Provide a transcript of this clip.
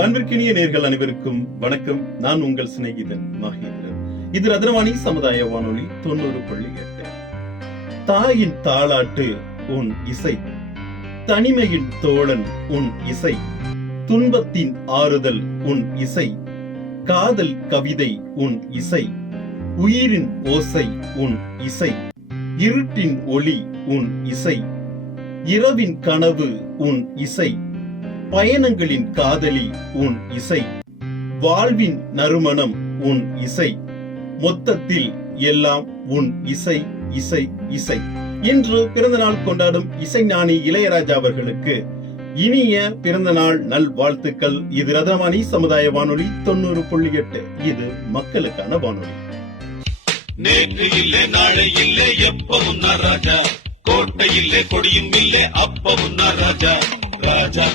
அன்பிற்கினிய நேர்கள் அனைவருக்கும் வணக்கம். நான் உங்கள் சிநேகிதன் மகேந்திரன். இது ரத்னவாணி சமுதாய வானொலி 90.8. தாயின் தாளாட்டு உன் இசை, தனிமையின் தோழன் உன் இசை, துன்பத்தின் ஆறுதல் உன் இசை, காதல் கவிதை உன் இசை, உயிரின் ஓசை உன் இசை, இருட்டின் ஒளி உன் இசை, இரவின் கனவு உன் இசை, பயணங்களின் காதலி உன் இசை, வாழ்வின் நறுமணம் உன் இசை, மொத்தத்தில் எல்லாம் உன் இசை இசை இசை. இன்று பிறந்தநாள் கொண்டாடும் இசைஞானி இளையராஜா அவர்களுக்கு இனிய பிறந்தநாள் நல் வாழ்த்துக்கள். இது ரத்னவாணி சமுதாய வானொலி 90.8. இது மக்களுக்கான வானொலி. நேற்று இல்லை நாளை இல்லை எப்பவும் ராஜா, கோட்டை இல்லை கொடியும் இல்லை அப்பவும் ராஜா ராஜா.